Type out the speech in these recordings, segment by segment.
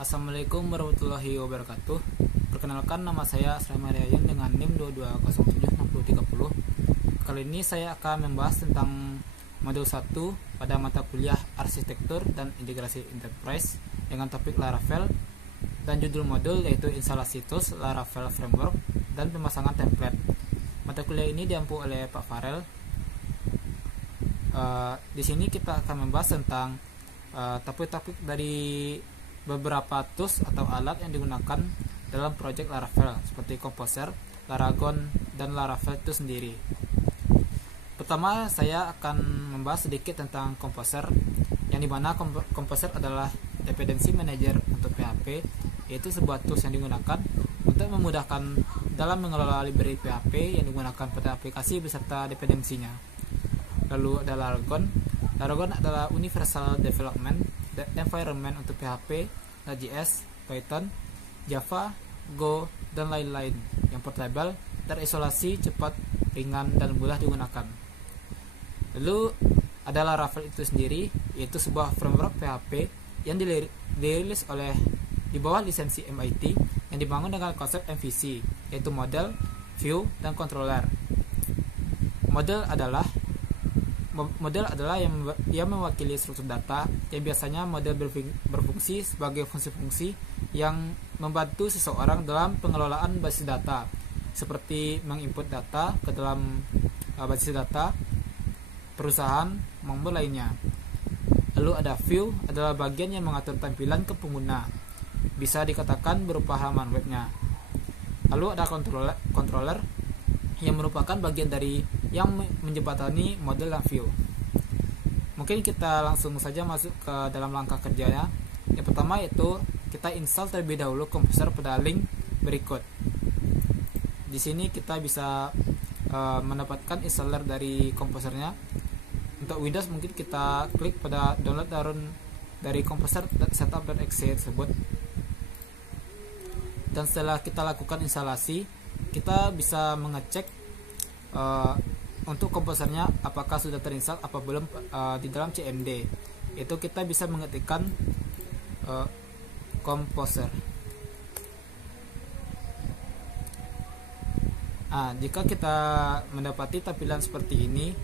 Assalamualaikum warahmatullahi wabarakatuh. Perkenalkan, nama saya Asrama Ryan dengan NIM 22076030. Kali ini saya akan membahas tentang modul 1 pada mata kuliah Arsitektur dan Integrasi Enterprise dengan topik Laravel, dan judul modul yaitu Instalasi Tools Laravel Framework dan Pemasangan Template. Mata kuliah ini diampu oleh Pak Farel. Di sini kita akan membahas tentang topik-topik dari beberapa tools atau alat yang digunakan dalam proyek Laravel seperti Composer, Laragon, dan Laravel itu sendiri. Pertama, saya akan membahas sedikit tentang Composer, yang dimana Composer adalah dependency manager untuk PHP, yaitu sebuah tools yang digunakan untuk memudahkan dalam mengelola library PHP yang digunakan pada aplikasi beserta dependensinya. Lalu ada Laragon. Laragon adalah Universal Development Environment untuk PHP, Node.js, Python, Java, Go, dan lain-lain yang portable, terisolasi, cepat, ringan, dan mudah digunakan. Lalu ada Laravel itu sendiri, yaitu sebuah framework PHP yang dirilis di bawah lisensi MIT yang dibangun dengan konsep MVC, yaitu model, view, dan controller. Model adalah yang mewakili struktur data, yang biasanya model berfungsi sebagai fungsi-fungsi yang membantu seseorang dalam pengelolaan basis data, seperti menginput data ke dalam basis data perusahaan maupun lainnya. Lalu ada view, adalah bagian yang mengatur tampilan ke pengguna, bisa dikatakan berupa halaman webnya. Lalu ada controller yang merupakan bagian dari yang menjembatani model dan view. Mungkin kita langsung saja masuk ke dalam langkah kerjanya. Yang pertama yaitu kita install terlebih dahulu Composer pada link berikut. Di sini kita bisa mendapatkan installer dari Composernya. Untuk Windows mungkin kita klik pada download dari Composer setup.exe tersebut. Dan setelah kita lakukan instalasi, kita bisa mengecek untuk komposernya apakah sudah terinstall apa belum di dalam CMD. Itu kita bisa mengetikkan Composer. Jika kita mendapati tampilan seperti ini,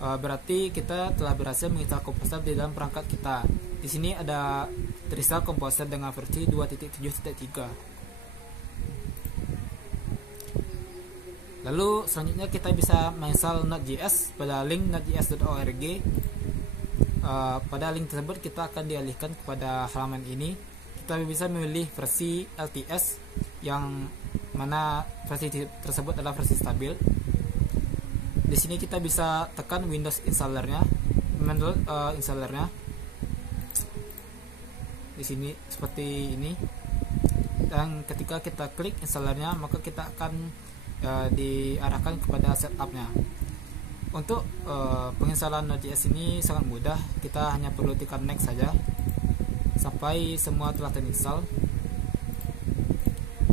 berarti kita telah berhasil menginstal Composer di dalam perangkat kita. Di sini ada terinstall Composer dengan versi 2.7.3. Lalu selanjutnya kita bisa menginstal Node.js pada link nodejs.org. Pada link tersebut kita akan dialihkan kepada halaman ini. Kita bisa memilih versi LTS, yang mana versi tersebut adalah versi stabil. Di sini kita bisa tekan Windows installernya, installernya. Di sini seperti ini. Dan ketika kita klik installernya, maka kita akan diarahkan kepada setupnya. Untuk penginstalan Node.js ini sangat mudah, kita hanya perlu tekan next saja sampai semua telah terinstall.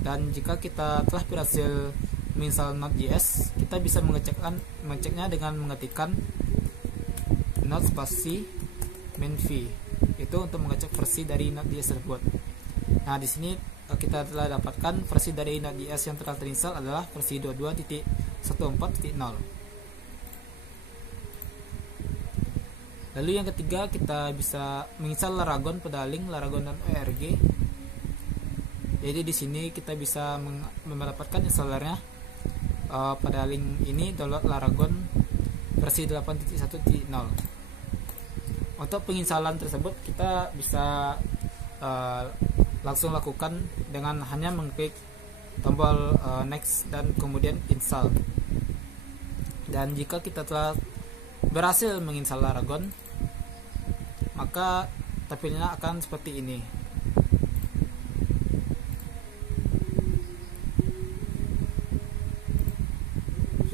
Dan jika kita telah berhasil menginstal Node.js, kita bisa mengeceknya dengan mengetikkan node spasi -v, itu untuk mengecek versi dari Node.js tersebut. Nah, di sini kita telah dapatkan versi dari Node.js yang telah terinstall adalah versi 22.14.0. Lalu yang ketiga, kita bisa menginstal Laragon pada link laragon.org. Jadi di sini kita bisa mendapatkan installernya pada link ini, download Laragon versi 8.1.0. Untuk penginstalan tersebut kita bisa langsung lakukan dengan hanya mengklik tombol next dan kemudian install. Dan jika kita telah berhasil menginstal Laragon, maka tampilannya akan seperti ini.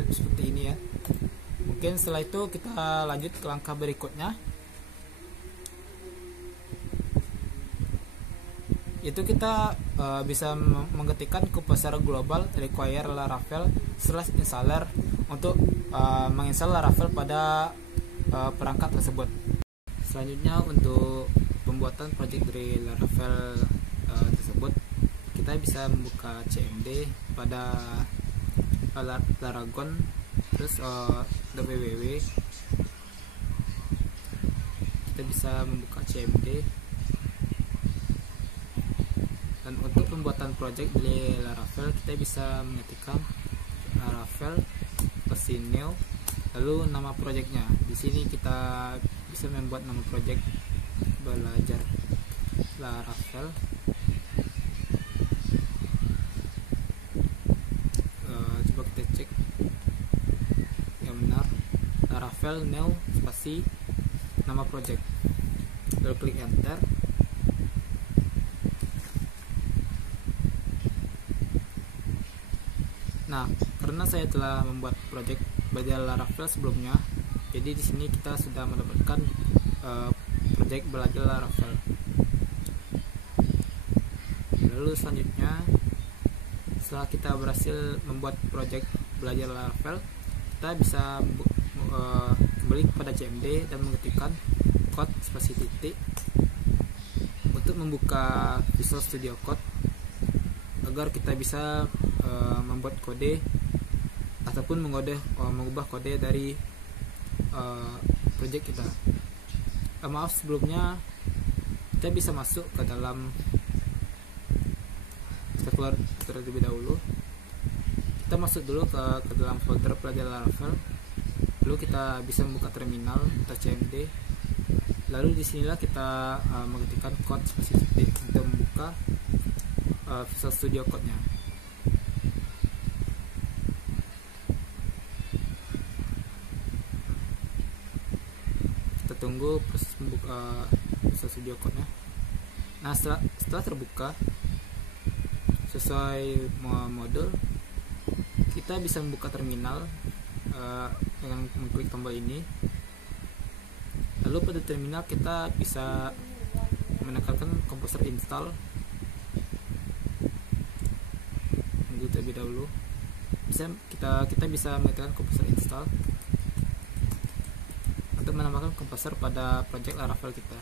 Seperti ini ya. Mungkin setelah itu kita lanjut ke langkah berikutnya, itu kita bisa mengetikkan Composer global require Laravel /installer untuk menginstal Laravel pada perangkat tersebut. Selanjutnya untuk pembuatan project dari Laravel kita bisa membuka CMD pada Laragon, terus www. Kita bisa membuka CMD. Dan untuk pembuatan project di Laravel, kita bisa mengetikkan Laravel new, lalu nama projectnya. Di sini kita bisa membuat nama project belajar Laravel. Coba kita cek yang benar, Laravel new spasi nama project, lalu klik enter. Nah, karena saya telah membuat project belajar Laravel sebelumnya, jadi di sini kita sudah mendapatkan project belajar Laravel. Lalu selanjutnya, setelah kita berhasil membuat project belajar Laravel, kita bisa kembali kepada CMD dan mengetikkan code spasi titik untuk membuka Visual Studio Code agar kita bisa membuat kode ataupun mengubah kode dari project kita. Maaf sebelumnya, kita bisa masuk ke dalam, kita keluar terlebih dahulu. Kita masuk dulu ke dalam folder pelajar Laravel, lalu kita bisa membuka terminal atau CMD. Lalu disinilah kita mengetikkan code spesifik untuk membuka Visual Studio Code-nya. Kita tunggu proses membuka Visual Studio Code-nya. Nah, setelah terbuka sesuai modul, kita bisa membuka terminal dengan mengklik tombol ini. Lalu pada terminal kita bisa menekankan Composer install. Tunggu terlebih dahulu. Kita bisa menekan Composer install untuk menambahkan Composer pada project Laravel kita.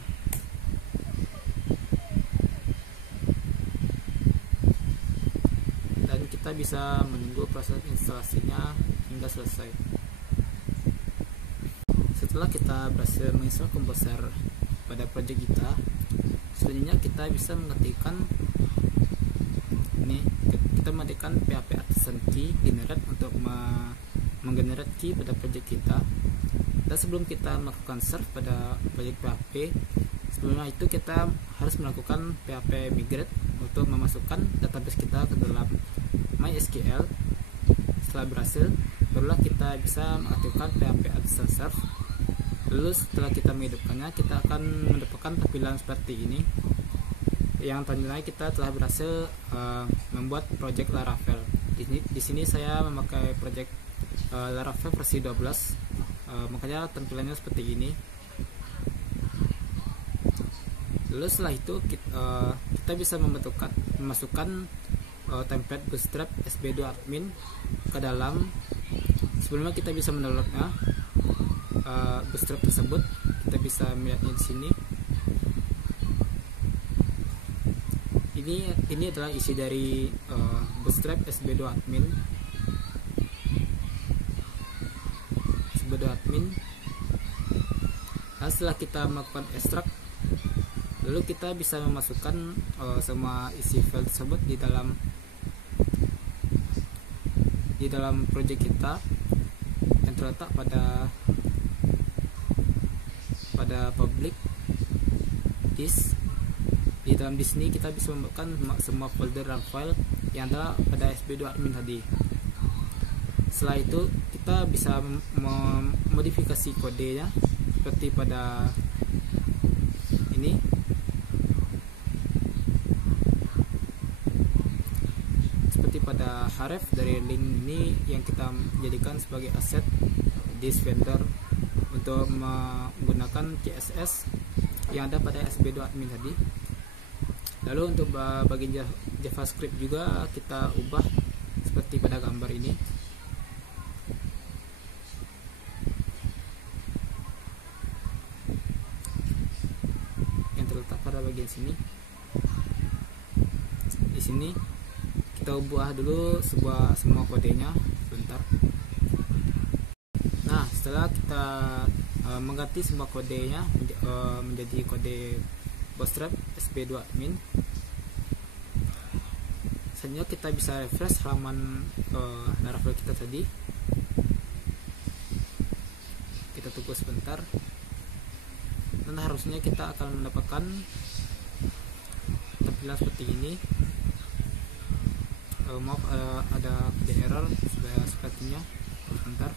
Dan kita bisa menunggu proses instalasinya hingga selesai. Setelah kita berhasil menginstal Composer pada project kita, selanjutnya kita bisa mengetikkan ini, kita mengetikkan PHP artisan key generate untuk menggenerate key pada project kita. Dan sebelum kita melakukan serve pada project PHP, sebelumnya itu kita harus melakukan PHP migrate untuk memasukkan database kita ke dalam MySQL. Setelah berhasil, barulah kita bisa mengaktifkan PHP artisan serve. Lalu setelah kita menghidupkannya, kita akan mendapatkan tampilan seperti ini, yang tandanya kita telah berhasil membuat project Laravel. Di sini saya memakai project Laravel versi 12, makanya tampilannya seperti ini. Lalu setelah itu kita bisa memasukkan template Bootstrap SB2admin ke dalam. Sebelumnya kita bisa mendownloadnya, Bootstrap tersebut. Kita bisa melihatnya di sini. Ini adalah isi dari Bootstrap SB2admin. Nah, setelah kita melakukan ekstrak, lalu kita bisa memasukkan semua isi file tersebut di dalam project kita yang terletak pada public disk. Di dalam disk ini kita bisa membuatkan semua folder dan file yang ada pada SB2admin tadi. Setelah itu kita bisa memodifikasi kodenya seperti pada ini. Seperti pada href dari link ini yang kita jadikan sebagai aset disk vendor untuk menggunakan CSS yang ada pada SB2admin tadi. Lalu untuk bagian JavaScript juga kita ubah seperti pada gambar ini. Yang terletak pada bagian sini. Di di sini kita ubah dulu semua kodenya sebentar. Nah, setelah kita mengganti semua kodenya menjadi kode Bootstrap SP2 admin, selanjutnya kita bisa refresh halaman Laravel kita tadi. Kita tunggu sebentar, dan harusnya kita akan mendapatkan tampilan seperti ini. Maaf, ada kode error sepertinya. Sebentar.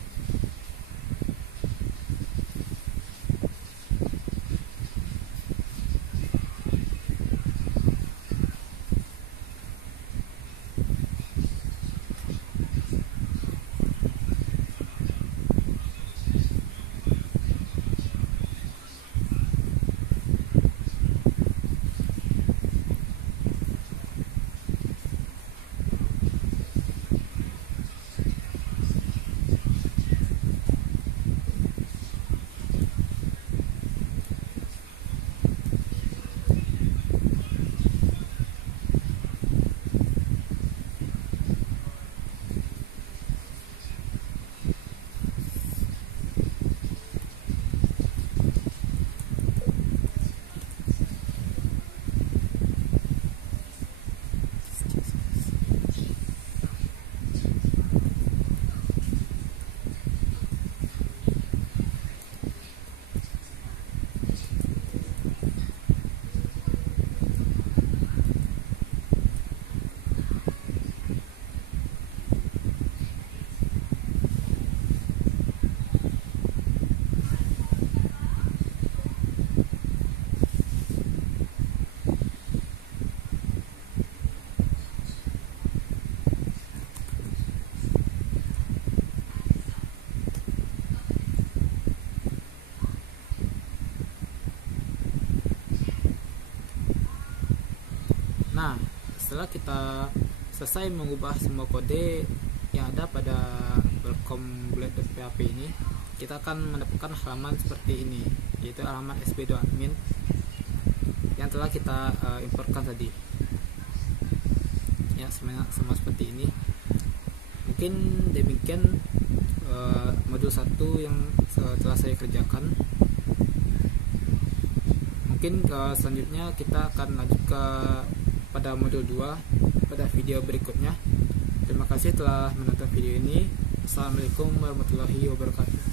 Nah, setelah kita selesai mengubah semua kode yang ada pada welcome bullet.php ini, kita akan mendapatkan halaman seperti ini, yaitu halaman sp2 admin yang telah kita importkan tadi. Ya, sama seperti ini. Mungkin demikian modul 1 yang telah saya kerjakan. Mungkin selanjutnya kita akan lanjut pada modul 2 pada video berikutnya. Terima kasih telah menonton video ini. Assalamualaikum warahmatullahi wabarakatuh.